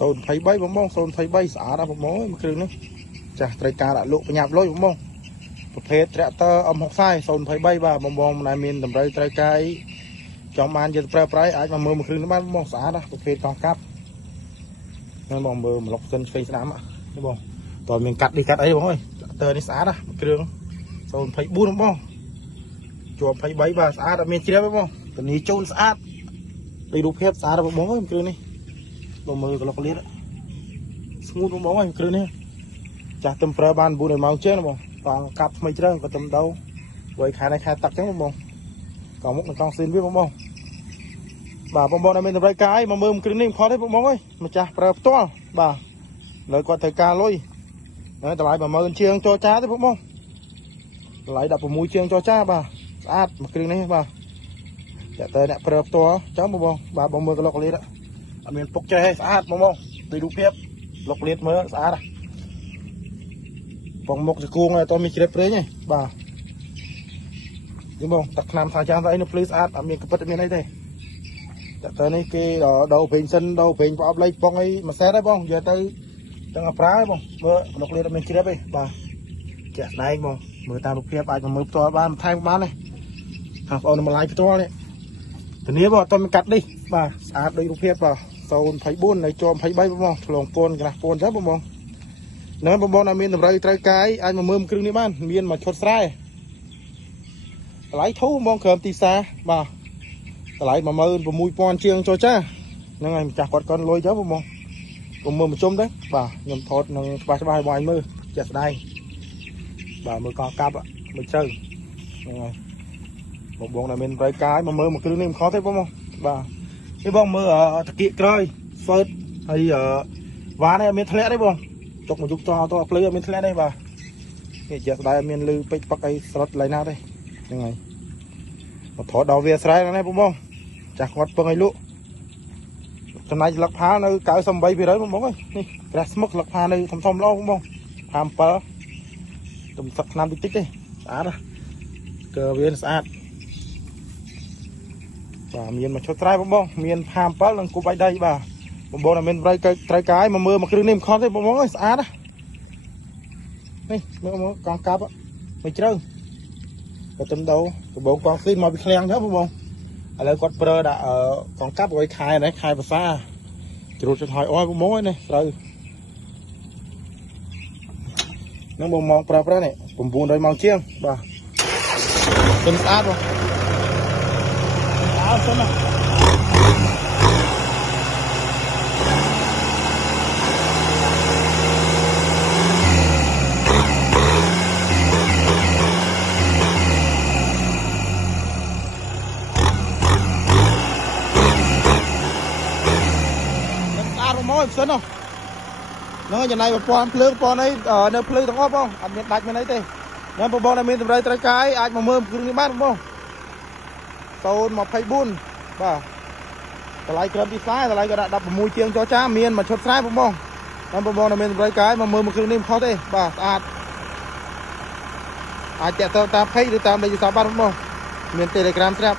សូន23បងបងសូន23ស្អាតណាបងបងអើយមួយគ្រឿងនេះចាស់ត្រូវការដាក់លក់ប្រញាប់លុយបងបងប្រភេទ tractor M60 សូន23បាទបងបងមិនដែលមានតម្រូវត្រូវការអីចង់បានយកទៅប្រើប្រាស់អាចមកមើលមួយគ្រឿងនេះបានបងស្អាតណាប្រភេទកង់កាប់ណាបងមើលម្លុកស្កិនឆ្វេងស្ដាំណាបងតើមានកាត់នេះកាត់អីបងអើយ tractor នេះស្អាតណាមួយគ្រឿងសូន24បងបងជាប់23បាទស្អាតអត់មានជ្រាបទេបងធានាជូនស្អាតដូចរូបភាពស្អាតបងបងអើយមួយគ្រឿងនេះបងមើលក្លុកលៀតស្ងួតបងបងអើយគ្រឿងនេះចាស់ទឹមប្រើបាន9ម៉ោងជាងបងកង់កាប់ថ្មីជ្រៅក៏ទឹមដោវ័យខែនេះខែទឹកចឹងបងបងកង់មុខនឹងកង់ស៊ីនវាបងបងបាទបងបងដែលមានតម្រូវការអីមកមើលគ្រឿងនេះមិនខុសទេបងបងអើយម្ចាស់ប្រើផ្ទាល់បាទលើគាត់ត្រូវការលុយតម្លៃ10000ជាងចរចាទេបងបងតម្លៃ16ជាងចរចាបាទស្អាតមួយគ្រឿងនេះបាទតែតើអ្នកប្រើផ្ទាល់ចឹងបងបងបាទបងមើលក្លុកលៀតអត់មានពុកចេះស្អាតបងបងដូចរូបភាពក្លុកលៀតមើលស្អាតបងមុខជង្គង់អត់មានជ្រាបព្រេងទេបាទនេះបងទឹកថ្នាំថាចាំស្អីនៅភ្លឺស្អាតអត់មានកពិតអត់មានអីទេតែតើនេះគេដោប្រេងសិនដោប្រេងប្រអប់លេខបងអីមួយសែតហើយបងយកទៅទាំងអប្រើបងមើលក្លុកលៀតអត់មានជ្រាបទេបាទជាក់ស្ដែងបងមើលតាមរូបភាពអាចមកមើលផ្ទាល់បានបន្ថែមបានទេថាបងអូនម្លាយផ្ទាល់នេះធានាបងអត់មានកាត់នេះបាទស្អាតដូចរូបភាពបាទ024នៅជាប់23បងឆ្លងពូនក្រាស់ពូនចឹងបងនៅបងបងដែលមានតម្រូវត្រូវការអាចមកមើលគ្រឿងនេះបានមានមកឈុតស្រែតម្លៃធូរបងក្រោមទីផ្សារបាទតម្លៃ16000ជាងចូលចាហ្នឹងហើយម្ចាស់គាត់លុយទៅបងមើលមកជុំទៅបាទខ្ញុំថតនឹងច្បាស់ឲ្យបងឯងមើលជាក់ស្ដែងបាទមើលកង់កាប់មើលជ្រៅហ្នឹងហើយបងដែលមានតម្រូវការមកមើលមួយគ្រឿងនេះមិនខុសទេបងបាទនេះបងមើលតាគៀកក្រោយហ្វឺតហើយវ៉ានេះអត់មានធ្លាក់ទេបងចុកមកយុកតភ្លឺអត់មានធ្លាក់ទេបាទនេះជាក់ស្ដែងអត់មានលឺពេជ្រប៉កអីស្រត់ឡើយណាទេហ្នឹងហើយមកថតដល់វាស្រែហ្នឹងបងចាស់គាត់ពឹងឲ្យលក់ចំណាយស្លឹកផានៅ98%បងអើយនេះក្រាស់ស្មឹកស្លឹកផានៅធំល្អបងផា7ទំសឹកឆ្នាំតិចទេស្អាតកើវាស្អាតបាទមានមកឈុតស្រែបងមានផា7និងគប់បាយដីបាទបងដែលមានត្រូវការឲ្យមកមើលមកគ្រឿងនេះមិនខុសទេបងអើយស្អាតនេះមើលកង់កាប់មិនជ្រៅក៏ទំដោដំបងកង់ស៊ីនមកពីឃ្លាំងទៅបងឥឡូវគាត់ប្រើដាក់កង់កាប់ឲ្យខែនេះខែភាសាជ្រូតចុចហើយអស់បងអើយនេះត្រូវនឹងបងមកប្រើនេះ900ម៉ោងជាងបាទទំស្អាតបងអត់សិនណាមកសិននោះហ្នឹងចំណៃប្រព័ន្ធភ្លើងប្រព័ន្ធអីនៅភ្លឺទាំងអស់បងអត់មានដាច់មានអីទេហ្នឹងបងដែលមានតម្រូវត្រូវការអាចមកមើលគ្រឿងនេះបានបង024បាទតម្លៃក្រឹមទីផ្សារតម្លៃក៏ដាក់16ជាងចរចាមានមកឈុតស្រែបងហ្នឹងបងដែលមានតម្រូវការមកមើលមួយគ្រឿងនេះមិនខុសទេបាទស្អាតអាចតាក់ទងតាម page ឬតាមលេខទូរស័ព្ទបានបងមាន Telegram ស្រាប់